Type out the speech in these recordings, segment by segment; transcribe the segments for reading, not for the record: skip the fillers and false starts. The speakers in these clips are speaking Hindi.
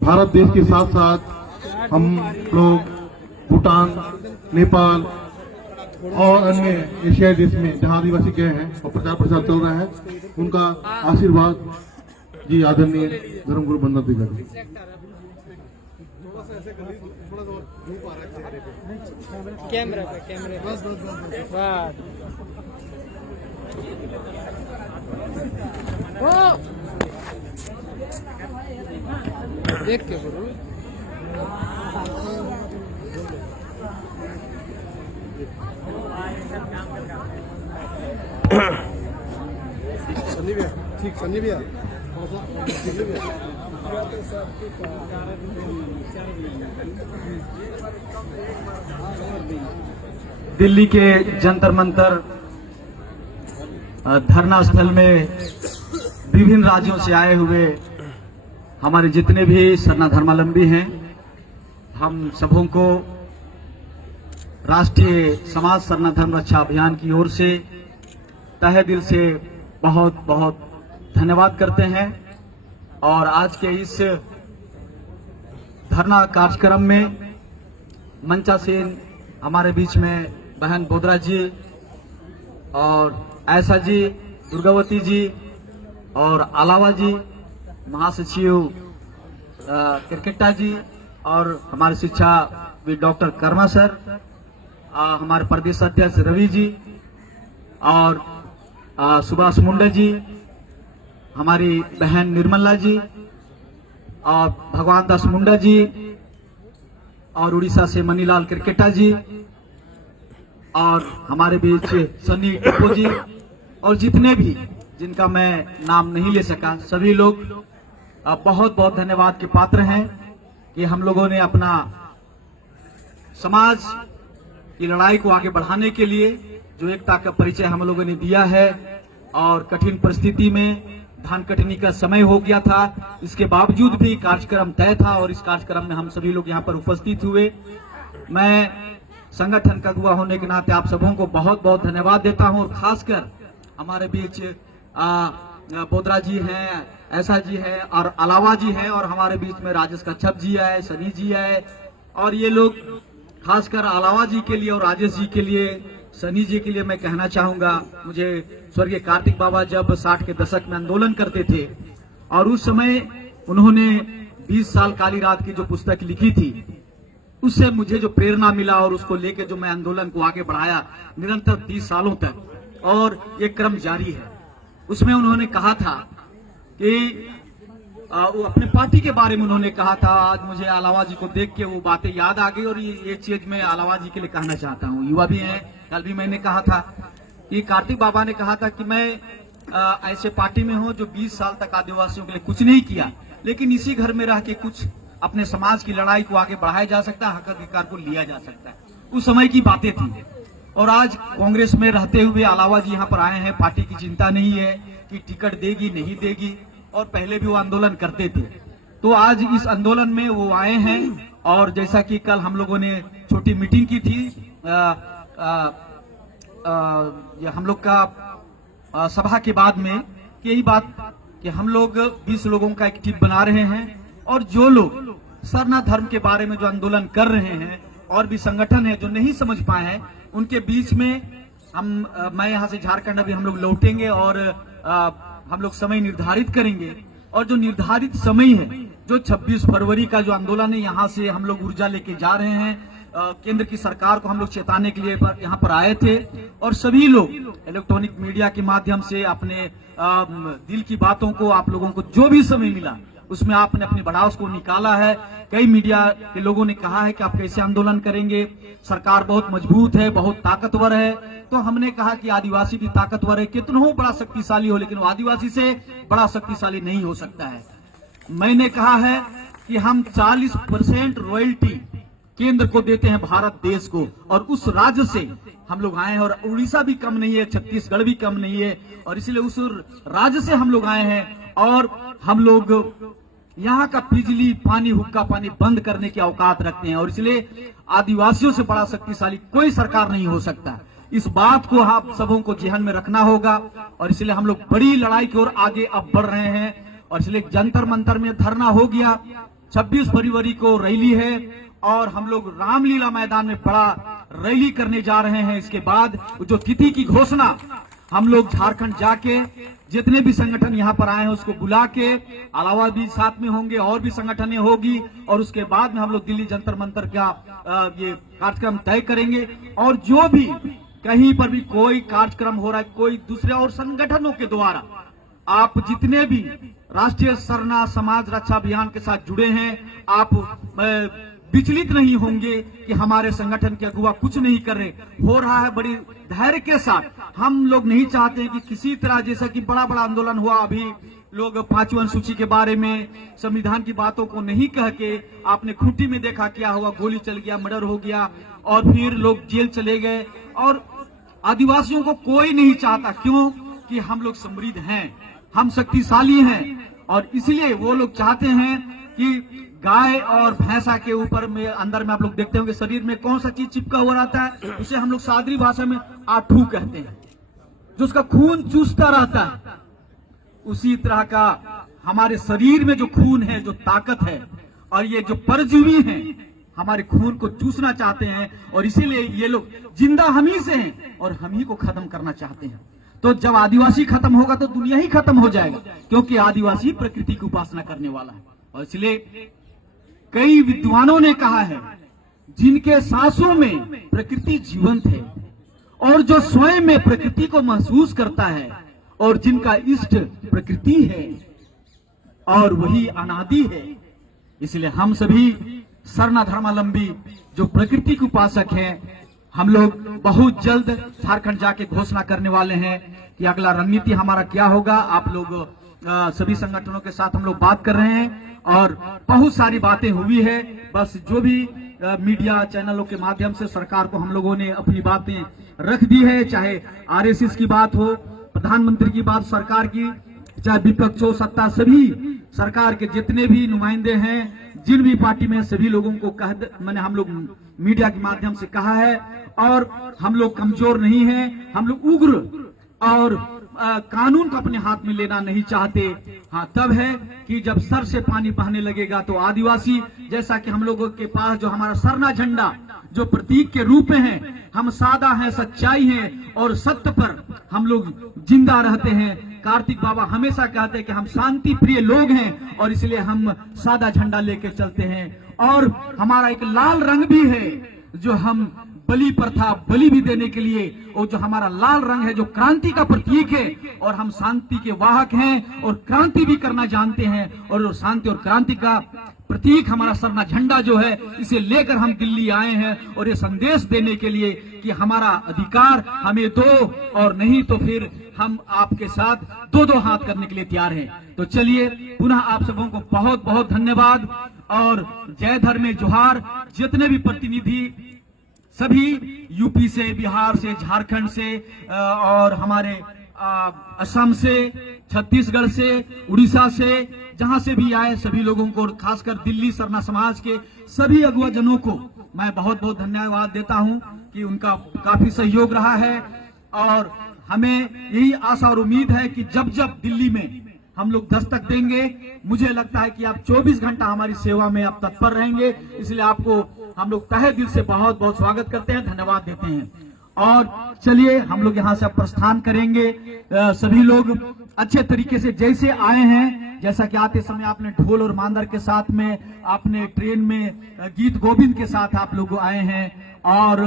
भारत देश के साथ साथ हम लोग भूटान, नेपाल और अन्य एशियाई देश में जहां आदिवासी गए हैं और प्रचार प्रसार चल रहा है, उनका आशीर्वाद जी आदरणीय धर्मगुरु बंदर देगा। कैमरा पे कैमरे देख के गुरु सन्नी भैया, ठीक सन्नी भैया, दिल्ली के जंतर मंतर धरना स्थल में विभिन्न राज्यों से आए हुए हमारे जितने भी सरना धर्मावलंबी हैं, हम सबों को राष्ट्रीय समाज सरना धर्म रक्षा अभियान की ओर से तहे दिल से बहुत बहुत धन्यवाद करते हैं। और आज के इस धरना कार्यक्रम में मंचासीन हमारे बीच में बहन बोदरा जी और ऐसा जी, दुर्गावती जी और अलावा जी, महासचिव क्रिकेटा जी और हमारे शिक्षा डॉक्टर कर्मा सर, हमारे प्रदेश अध्यक्ष रवि जी और सुभाष मुंडा जी, हमारी बहन निर्मला जी और भगवान दास मुंडा जी और उड़ीसा से मनीलाल क्रिकेटा जी और हमारे बीच सनी टप्पू जी और जितने भी जिनका मैं नाम नहीं ले सका, सभी लोग बहुत बहुत धन्यवाद के पात्र हैं कि हम लोगों ने अपना समाज की लड़ाई को आगे बढ़ाने के लिए जो एकता का परिचय हम लोगों ने दिया है। और कठिन परिस्थिति में धान कटनी का समय हो गया था, इसके बावजूद भी कार्यक्रम तय था और इस कार्यक्रम में हम सभी लोग यहाँ पर उपस्थित हुए। मैं संगठन का अगुवा होने के नाते आप सबों को बहुत बहुत धन्यवाद देता हूँ। और खासकर हमारे बीच बोदरा जी हैं, ऐसा जी है और अलावा जी है और हमारे बीच में राजेश कच्छप जी है, सनी जी है। और ये लोग खासकर अलावा जी के लिए और राजेश जी के लिए, सनी जी के लिए मैं कहना चाहूंगा, मुझे स्वर्गीय कार्तिक बाबा जब 60 के दशक में आंदोलन करते थे और उस समय उन्होंने 20 साल काली रात की जो पुस्तक लिखी थी, उससे मुझे जो प्रेरणा मिला और उसको लेके जो मैं आंदोलन को आगे बढ़ाया निरंतर 30 सालों तक, और ये क्रम जारी है। उसमें उन्होंने कहा था कि वो अपने पार्टी के बारे में उन्होंने कहा था। आज मुझे अलावा जी को देख के वो बातें याद आ गई और ये चीज मैं अलावा जी के लिए कहना चाहता हूँ। युवा भी हैं, कल भी मैंने कहा था कि कार्तिक बाबा ने कहा था कि मैं ऐसे पार्टी में हूँ जो 20 साल तक आदिवासियों के लिए कुछ नहीं किया, लेकिन इसी घर में रह के कुछ अपने समाज की लड़ाई को आगे बढ़ाया जा सकता है, हक अधिकार को लिया जा सकता है। उस समय की बातें थी। और आज कांग्रेस में रहते हुए अलावा जी यहाँ पर आए हैं, पार्टी की चिंता नहीं है कि टिकट देगी नहीं देगी, और पहले भी वो आंदोलन करते थे। तो आज इस आंदोलन में वो आए हैं और जैसा कि कल हम लोगों ने छोटी मीटिंग की थी, हम लोग का सभा के बाद में यही बात कि हम लोग 20 लोगों का एक टीम बना रहे हैं और जो लोग सरना धर्म के बारे में जो आंदोलन कर रहे हैं और भी संगठन है जो नहीं समझ पाए हैं, उनके बीच में मैं यहाँ से झारखंड अभी हम लोग लौटेंगे और हम लोग समय निर्धारित करेंगे। और जो निर्धारित समय है, जो 26 फरवरी का जो आंदोलन है, यहाँ से हम लोग ऊर्जा लेके जा रहे हैं। केंद्र की सरकार को हम लोग चेताने के लिए यहाँ पर आए थे और सभी लोग इलेक्ट्रॉनिक मीडिया के माध्यम से अपने दिल की बातों को, आप लोगों को जो भी समय मिला उसमें आपने अपनी बढ़ाव को निकाला है। कई मीडिया के लोगों ने कहा है कि आप कैसे आंदोलन करेंगे, सरकार बहुत मजबूत है, बहुत ताकतवर है। तो हमने कहा कि आदिवासी भी ताकतवर है, कितना हो बड़ा शक्तिशाली हो, लेकिन वो आदिवासी से बड़ा शक्तिशाली नहीं हो सकता है। मैंने कहा है कि हम 40% रॉयल्टी केंद्र को देते हैं, भारत देश को, और उस राज्य से हम लोग आए हैं। और उड़ीसा भी कम नहीं है, छत्तीसगढ़ भी कम नहीं है, और इसलिए उस राज्य से हम लोग आए हैं। और हम लोग यहाँ का बिजली, पानी, हुक्का पानी बंद करने की औकात रखते हैं, और इसलिए आदिवासियों से बड़ा शक्तिशाली कोई सरकार नहीं हो सकता। इस बात को आप सबों को ध्यान में रखना होगा, और इसलिए हम लोग बड़ी लड़ाई की ओर आगे अब बढ़ रहे हैं। और इसलिए जंतर मंतर में धरना हो गया, 26 फरवरी को रैली है और हम लोग रामलीला मैदान में बड़ा रैली करने जा रहे हैं। इसके बाद जो तिथि की घोषणा हम लोग झारखंड जाके जितने भी संगठन यहाँ पर आए हैं उसको बुला के, अलावा भी साथ में होंगे और भी संगठनें होगी, और उसके बाद में हम लोग दिल्ली जंतर मंतर का ये कार्यक्रम तय करेंगे। और जो भी कहीं पर भी कोई कार्यक्रम हो रहा है कोई दूसरे और संगठनों के द्वारा, आप जितने भी राष्ट्रीय सरना समाज रक्षा अभियान के साथ जुड़े हैं, आप विचलित नहीं होंगे कि हमारे संगठन के अगुवा कुछ नहीं कर रहे। हो रहा है बड़ी धैर्य के साथ। हम लोग नहीं चाहते हैं कि किसी तरह, जैसा कि बड़ा बड़ा आंदोलन हुआ अभी, लोग 5वीं अनुसूची के बारे में संविधान की बातों को नहीं कह के, आपने खूंटी में देखा क्या हुआ, गोली चल गया, मर्डर हो गया और फिर लोग जेल चले गए। और आदिवासियों को कोई नहीं चाहता, क्यों कि हम लोग समृद्ध हैं, हम शक्तिशाली हैं, और इसलिए वो लोग चाहते हैं कि गाय और भैंसा के ऊपर में अंदर में आप लोग देखते होंगे शरीर में कौन सा चीज चिपका हुआ रहता है, उसे हम लोग सादरी भाषा में आठू कहते हैं, जो उसका खून चूसता रहता है। उसी तरह का हमारे शरीर में जो खून है, जो ताकत है, और ये जो परजीवी हैं हमारे खून को चूसना चाहते हैं, और इसीलिए ये लोग जिंदा हम ही से हैं और हम ही को खत्म करना चाहते हैं। तो जब आदिवासी खत्म होगा तो दुनिया ही खत्म हो जाएगा, क्योंकि आदिवासी प्रकृति की उपासना करने वाला है। और इसलिए कई विद्वानों ने कहा है, जिनके सांसों में प्रकृति जीवंत है और जो स्वयं में प्रकृति को महसूस करता है, और जिनका इष्ट प्रकृति है और वही अनादि है। इसलिए हम सभी सरना धर्मावलंबी जो प्रकृति के उपासक हैं, हम लोग बहुत जल्द झारखंड जाके घोषणा करने वाले हैं कि अगला रणनीति हमारा क्या होगा। आप लोग सभी संगठनों के साथ हम लोग बात कर रहे हैं और बहुत सारी बातें हुई है। बस जो भी मीडिया चैनलों के माध्यम से सरकार को हम लोगों ने अपनी बातें रख दी है, चाहे आरएसएस की बात हो, प्रधानमंत्री की बात सरकार की, चाहे विपक्ष हो, सत्ता, सभी सरकार के जितने भी नुमाइंदे हैं, जिन भी पार्टी में, सभी लोगों को मैंने हम लोग मीडिया के माध्यम से कहा है। और हम लोग कमजोर नहीं हैं, हम लोग उग्र और कानून को अपने हाथ में लेना नहीं चाहते। हाँ, तब है कि जब सर से पानी बहने लगेगा तो आदिवासी, जैसा कि हम लोगों के पास जो हमारा सरना झंडा जो प्रतीक के रूप में है, हम सादा हैं, सच्चाई हैं और सत्य पर हम लोग जिंदा रहते हैं। कार्तिक बाबा हमेशा कहते हैं कि हम शांति प्रिय लोग हैं और इसलिए हम सादा झंडा लेके चलते हैं। और हमारा एक लाल रंग भी है जो हम बलि प्रथा, बलि भी देने के लिए, और जो हमारा लाल रंग है जो क्रांति का प्रतीक है, और हम शांति के वाहक हैं और क्रांति भी करना जानते हैं। और शांति और क्रांति का प्रतीक हमारा सरना झंडा जो है, इसे लेकर हम दिल्ली आए हैं और ये संदेश देने के लिए कि हमारा अधिकार हमें दो, और नहीं तो फिर हम आपके साथ दो दो हाथ करने के लिए तैयार हैं। तो चलिए, पुनः आप सबों को बहुत बहुत धन्यवाद और जय धर्म में जोहार। जितने भी प्रतिनिधि सभी यूपी से, बिहार से, झारखंड से और हमारे असम से, छत्तीसगढ़ से, उड़ीसा से, जहां से भी आए सभी लोगों को, खासकर दिल्ली सरना समाज के सभी अगुवाजनों को मैं बहुत बहुत धन्यवाद देता हूं कि उनका काफी सहयोग रहा है। और हमें यही आशा और उम्मीद है कि जब जब दिल्ली में हम लोग दस्तक देंगे, मुझे लगता है कि आप 24 घंटा हमारी सेवा में आप तत्पर रहेंगे। इसलिए आपको हम लोग तहे दिल से बहुत बहुत स्वागत करते हैं, धन्यवाद देते हैं। और चलिए, हम लोग यहाँ से अब प्रस्थान करेंगे। सभी लोग अच्छे तरीके से जैसे आए हैं, जैसा कि आते समय आपने ढोल और मांदर के साथ में, आपने ट्रेन में गीत गोविंद के साथ आप लोग आए हैं, और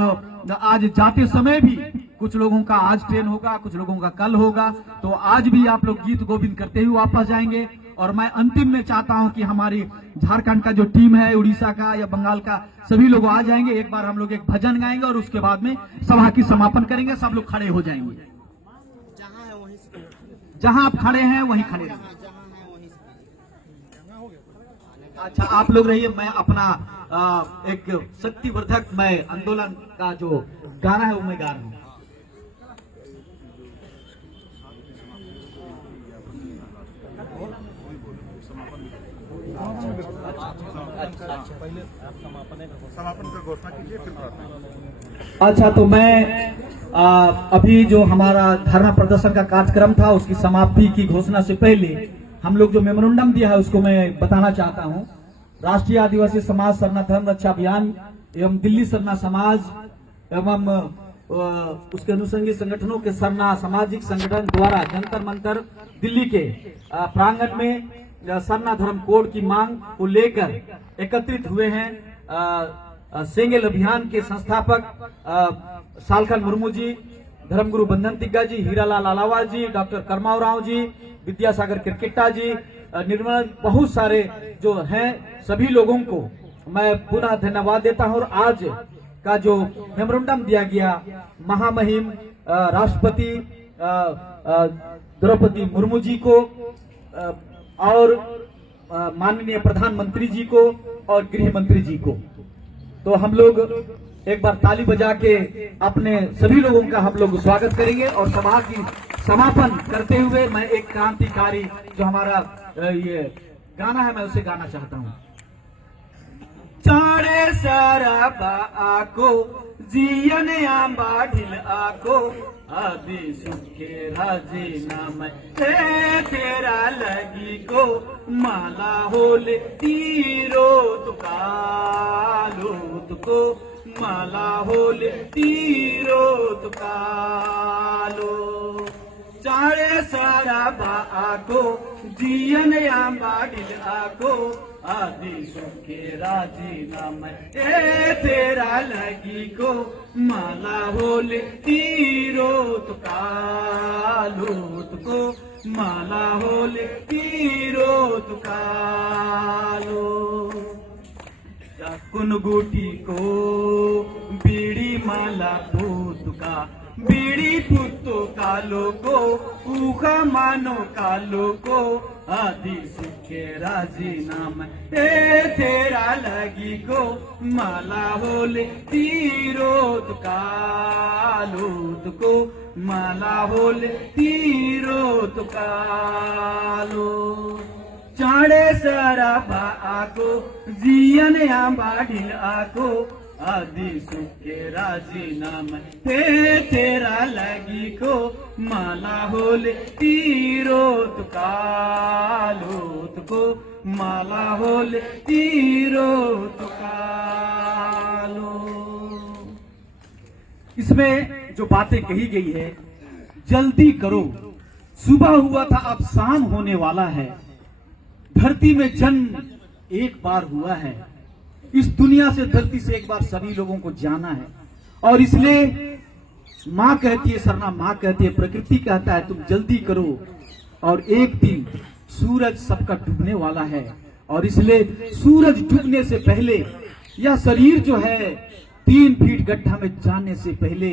आज जाते समय भी कुछ लोगों का आज ट्रेन होगा, कुछ लोगों का कल होगा, तो आज भी आप लोग गीत गोविंद करते हुए वापस जाएंगे। और मैं अंतिम में चाहता हूं कि हमारी झारखंड का जो टीम है, उड़ीसा का या बंगाल का, सभी लोग आ जाएंगे। एक बार हम लोग एक भजन गाएंगे और उसके बाद में सभा की समापन करेंगे। सब लोग खड़े हो जाएंगे, जहां आप खड़े हैं वहीं खड़े रहें। अच्छा, आप लोग रहिए, मैं अपना एक शक्तिवर्धक, मैं आंदोलन का जो गाना है वो मैं गा रहा हूँ। समापन का घोषणा कीजिए, फिर अच्छा, तो मैं अभी जो हमारा धरना प्रदर्शन का कार्यक्रम था उसकी समाप्ति की घोषणा से पहले हम लोग जो मेमोरेंडम दिया है उसको मैं बताना चाहता हूं राष्ट्रीय आदिवासी समाज सरना धर्म रक्षा अभियान एवं दिल्ली सरना समाज एवं उसके अनुषंगी संगठनों के सरना सामाजिक संगठन द्वारा जंतर मंतर दिल्ली के प्रांगण में सरना धर्म कोड की मांग को लेकर एकत्रित हुए हैं। सेंगेल अभियान के संस्थापक सालखन मुर्मू जी, धर्मगुरु बंधन तिग्गा जी, हीरालाल अलावा जी, डॉक्टर करमाव राव जी, विद्यासागर क्रिकेटा जी, निर्मल, बहुत सारे जो हैं सभी लोगों को मैं पुनः धन्यवाद देता हूं। और आज का जो मेमोरेंडम दिया गया महामहिम राष्ट्रपति द्रौपदी मुर्मू जी को और माननीय प्रधानमंत्री जी को और गृह मंत्री जी को, तो हम लोग एक बार ताली बजा के अपने सभी लोगों का हम लोग स्वागत करेंगे। और सभा की समापन करते हुए मैं एक क्रांतिकारी जो हमारा ये गाना है मैं उसे गाना चाहता हूँ। चाड़े सारा आको जियन आंबा ढिल आको आदि सुखे राजीनाम तेरा लगी को माला होले तीरो तुकालो तुको माला होले तीरो तुकालो चाड़े सारा आको जियन आंबा ढिल आको आदि सुखे राजीनाम तेरा लगी को माला होले तीरो तुकालो तुको माला होले तीरो तुकालो कुनगुटी को बीड़ी माला भूतुका बीड़ी पुतो कालो को उखा मानो कालो को आदि सुखे राजीनाम तेरा लगी को माला होले तीरो तुकालो तुको माला होले तीरो तुकालो चाड़े सारा आको जियन आंबा ढिल आको आदि सुखे राजीनाम तेरा लगी को माला होले तीरो तुकालो तुको माला होले तीरो तुकालो। इसमें जो बातें कही गई है, जल्दी करो, सुबह हुआ था अब शाम होने वाला है, धरती में जन्म एक बार हुआ है, इस दुनिया से धरती से एक बार सभी लोगों को जाना है। और इसलिए माँ कहती है, सरना माँ कहती है, प्रकृति कहता है तुम जल्दी करो, और एक दिन सूरज सबका डूबने वाला है। और इसलिए सूरज डूबने से पहले यह शरीर जो है 3 फीट गड्ढा में जाने से पहले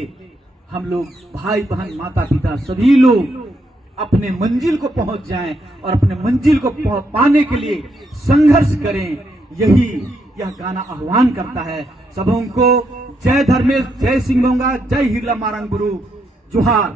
हम लोग भाई बहन माता पिता सभी लोग अपने मंजिल को पहुंच जाएं और अपने मंजिल को पाने के लिए संघर्ष करें, यही यह गाना आह्वान करता है सबों को। जय धर्मेश, जय सिंह बोंगा, जय हिरला मारंग गुरु, जोहार।